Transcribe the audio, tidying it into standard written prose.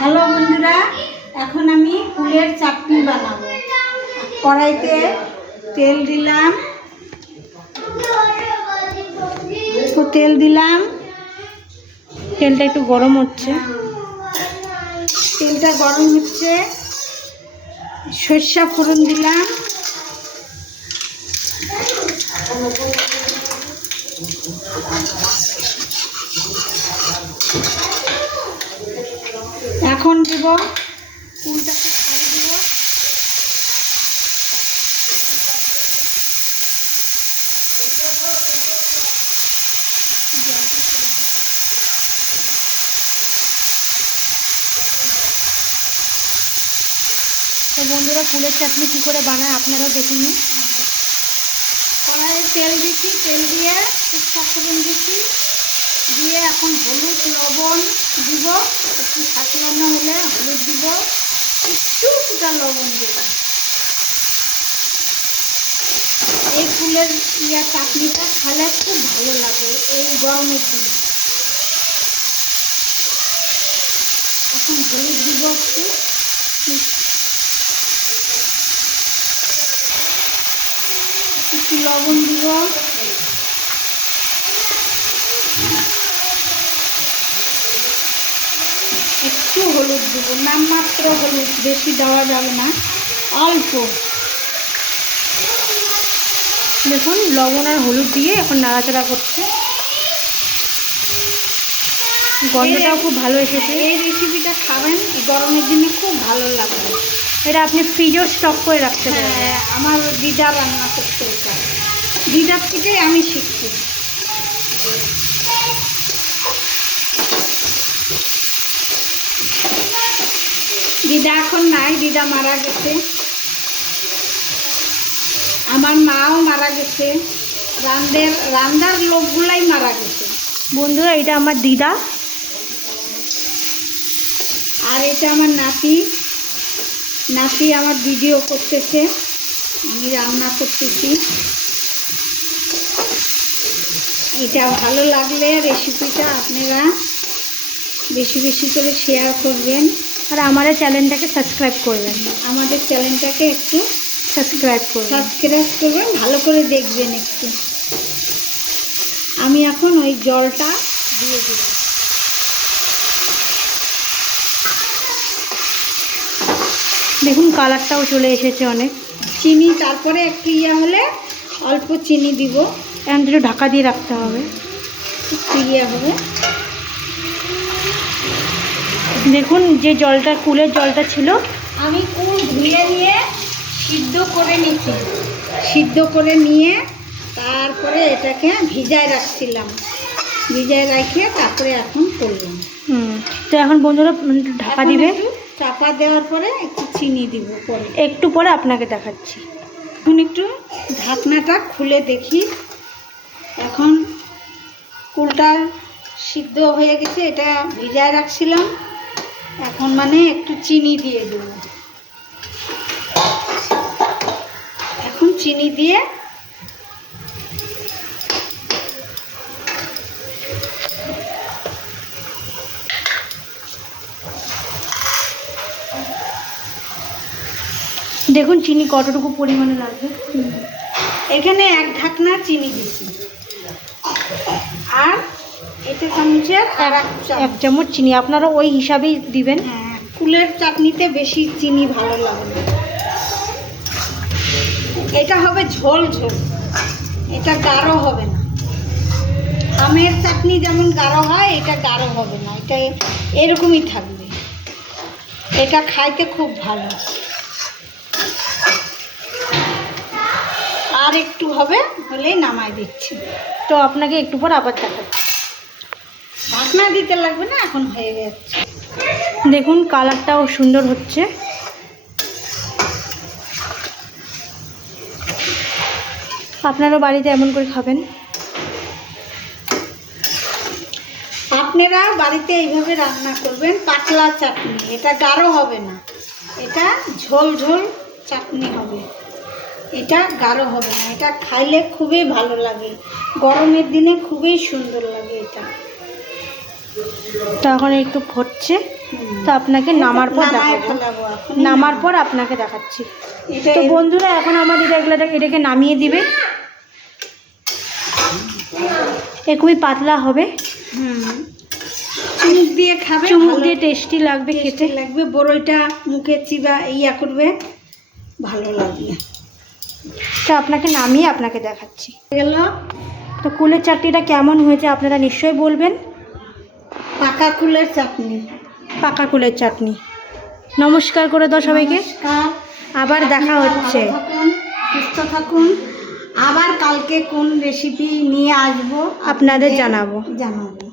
Hello বন্ধুরা, এখন আমি ফুলের চাটনি বানাবো। কড়াইতে তেল দিলাম, তেলটা একটু গরম হচ্ছে। তেলটা গরম হচ্ছে, সরষা ফোড়ন দিলাম, এখন দেব ফুলটাকে ছাড়িয়ে দেব। তো বন্ধুরা, ফুলের চাটনি কী করে বানায় আপনারাও দেখে নিন। কড়াইয়ে তেল দিচ্ছি, তেল দিয়ে সরষা ফোড়ন দিচ্ছি, দিয়ে এখন হলুদ লবণ দিব, একটু সাঁচলানো হলে হলুদ দিব, একটু লবণ দেব। এই ফুলের চাটনিটা খেলে খুব ভালো লাগে এই গরমের দিনে। এখন হলুদ দিব, একটু লবণ দিব, একটু হলুদ দিব, নামমাত্র হলুদ, বেশি দেওয়া যাবে না, অল্প। দেখুন, লবণ আর হলুদ দিয়ে এখন নাড়াচাড়া করছে। গন্ধটাও খুব ভালো এসেছে। এই রেসিপিটা খাবেন, গরমের দিনে খুব ভালো লাগবে। এটা আপনি ফ্রিজেও স্টক করে রাখতে পারেন। হ্যাঁ, আমার দিদা রান্না করতে, এটা দিদার থেকেই আমি শিখছি। দিদা এখন নাই, দিদা মারা গেছে, আমার মাও মারা গেছে, রান্নার লোকগুলাই মারা গেছে। বন্ধুরা, এটা আমার দিদা, আর এটা আমার নাতি আমার ভিডিও করতেছে, আমি রান্না করতেছি। এটা ভালো লাগলে রেসিপিটা আপনারা বেশি বেশি করে শেয়ার করবেন, আর আমাদের চ্যানেলটাকে সাবস্ক্রাইব করবেন। আমাদের চ্যানেলটাকে একটু সাবস্ক্রাইব করবেন, ভালো করে দেখবেন একটু। আমি এখন ওই জলটা দিয়ে দেব। দেখুন, কালারটাও চলে এসেছে অনেক। চিনি তারপরে একটু হলে অল্প চিনি দিব, এখন একটু ঢাকা দিয়ে রাখতে হবে। একটু হবে। দেখুন, যে জলটা, কুলের জলটা ছিল, আমি কুল ধুয়ে নিয়ে সিদ্ধ করে নিয়ে তারপরে এটাকে ভিজায় রাখছিলাম, ভিজায় রেখে তারপরে এখন করলাম। তো এখন বন্ধুরা ঢাকা দিবে। চাপা দেওয়ার পরে একটু চিনি দিব, পরে একটু পরে আপনাকে দেখাচ্ছি। এখন একটু ঢাকনাটা খুলে দেখি। এখন কুলটা সিদ্ধ হয়ে গেছে, এটা ভিজায় রাখছিলাম, এখন মানে একটু চিনি দিয়ে দেব। এখন চিনি দিয়ে দেখুন চিনি কতটুকু পরিমাণে লাগবে। এখানে এক ঢাকনা চিনি দিচ্ছি, আর এটা চামচের আর এক চামচ চিনি আপনারা ওই হিসাবেই দিবেন। হ্যাঁ, ফুলের চাটনিতে বেশি চিনি ভালো লাগে না। এটা হবে ঝোল ঝোল, এটা গাঢ় হবে না। আমের চাটনি যেমন গাঢ় হয়, এটা গাঢ় হবে না, এটা এরকমই থাকবে। এটা খাইতে খুব ভালো। আর একটু হবে, হলেই নামাই দিচ্ছি। তো আপনাকে একটু পর আবার দেখাচ্ছি। ঢাকনা দিতে লাগবে না, এখন হয়ে যাচ্ছে। দেখুন, কালারটাও সুন্দর হচ্ছে। আপনারও বাড়িতে এমন করে খাবেন। আপনারা বাড়িতে এইভাবে রান্না করবেন, পাতলা চাটনি, এটা গাঢ় হবে না, এটা ঝোল ঝোল চাটনি হবে, এটা গাঢ় হবে না। এটা খাইলে খুবই ভালো লাগে, গরমের দিনে খুবই সুন্দর লাগে এটা। তো এখন একটু ফুটছে, তো আপনাকে নামার পর নামায় দেখাবো। ফেলাবো এখন। নামার পর আপনাকে দেখাচ্ছি। এটা তো বন্ধুরা এখন আমাদের এটাকে নামিয়ে দিবে। খুবই পাতলা হবে, চুমুক দিয়ে খাবে, চুমুক দিয়ে টেস্টি লাগবে খেতে। খেতে লাগবে। বড়ইটা মুখে চিবা ইয়া করবে, ভালো লাগবে। তো আপনাকে নামিয়ে আপনাকে দেখাচ্ছি। গেল তো কুলের চাটনিটা কেমন হয়েছে আপনারা নিশ্চয়ই বলবেন। পাকা কুলের চাটনি, পাকা কুলের চাটনি। নমস্কার করে দাও সবাইকে। নমস্কার। আবার দেখা হচ্ছে। ভালো থাকুন, সুস্থ থাকুন। আবার কালকে কোন রেসিপি নিয়ে আসবো আপনাদের জানাবো। জানাবো।